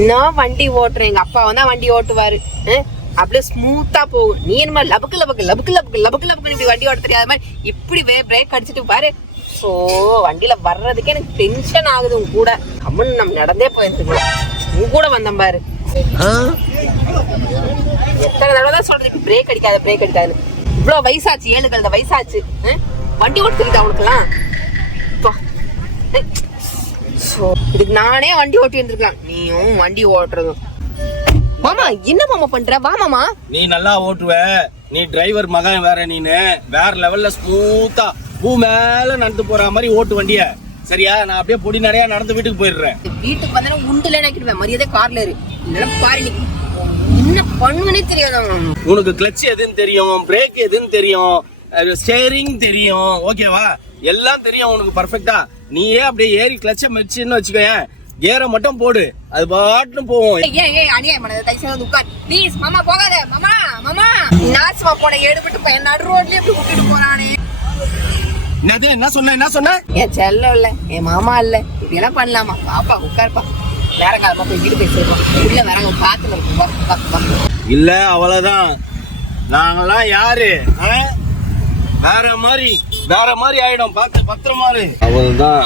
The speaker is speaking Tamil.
இன்னும் வண்டி ஓட்டுறேன். எங்க அப்பா வந்தா வண்டி ஓட்டுவாரு. அப்படியே ஸ்மூத்தா போகும். நீ என்ன லபக்கு லபக்கு லபக்கு லபக்கு லபக்கு லபக்கு இப்படி வண்டி ஓட்ட தெரியாத மாதிரி இப்படி பிரேக் அடிச்சுட்டு பாரு. ஸோ வண்டியில வர்றதுக்கே எனக்கு டென்ஷன் ஆகுது. உங்க கூட அம்மன் நம்ம நடந்தே போயிருந்துருக்கோம். உங்க கூட வந்தோம் பாரு. எத்தனை தடவை தான் சொல்றது இப்ப பிரேக் அடிக்காது. இவ்வளவு வயசாச்சு, 7 கழுத வயசாச்சு. வண்டி ஓட்ட தெரியுது அவனுக்குலாம். இதுக்கு நானே வண்டி ஓட்டி இருந்திருக்கலாம். நீயும் வண்டி ஓட்டுறதும். மாமா என்ன மாமா பண்ற? வா மாமா. நீ நல்லா ஓட்டுவ. நீ டிரைவர் மகன் வேற. நீனு வேற லெவல்ல ஸ்மூத்தா பூ மேல நடந்து போற மாதிரி ஓட்டு வண்டிய. சரியா? நான் அப்படியே பொடி நடையா நடந்து வீட்டுக்கு போயிடுறேன். வீட்டுக்கு வந்தா உண்டுல நினைக்கிடுவேன். மரியாதை கார்ல இரு. இல்லைன்னா பாரு நீ என்ன பண்ணுவனே தெரியாத. உனக்கு கிளட்ச் எதுன்னு தெரியும், பிரேக் எதுன்னு தெரியும், ஸ்டேரிங் தெரியும். ஓகேவா? எல்லாம் தெரியும் உனக்கு பர்ஃபெக்டா. நீயே அப்படியே ஏறி கிளட்ச மெச்சுன்னு வச்சுக்கோயேன். கேரை மட்டும் போடு, அது பாட்டுன்னு போவோம். அநியாயம் பண்ணாத. தயவுசெய்து உட்கார் ப்ளீஸ். மாமா போகாத. மாமா மாமா நாசமா போன எடுபட்டு பையன் நடு ரோட்லயே இப்படி விட்டுட்டு போறானே. என்ன சொன்ன? என் செல்லம் இல்ல, என் மாமா இல்ல. இப்படி எல்லாம் பண்ணலாமா? பாப்பா உட்காருப்பா. வேற காலமா போய் வீடு போய் சேர்ப்போம். உள்ள வேற பாத்துல இருக்கும். இல்ல அவ்வளவுதான். நாங்கெல்லாம் யாரு? வேற மாதிரி ஆயிடும். பார்த்து பத்திரமா இரு. அவ்வளவுதான்.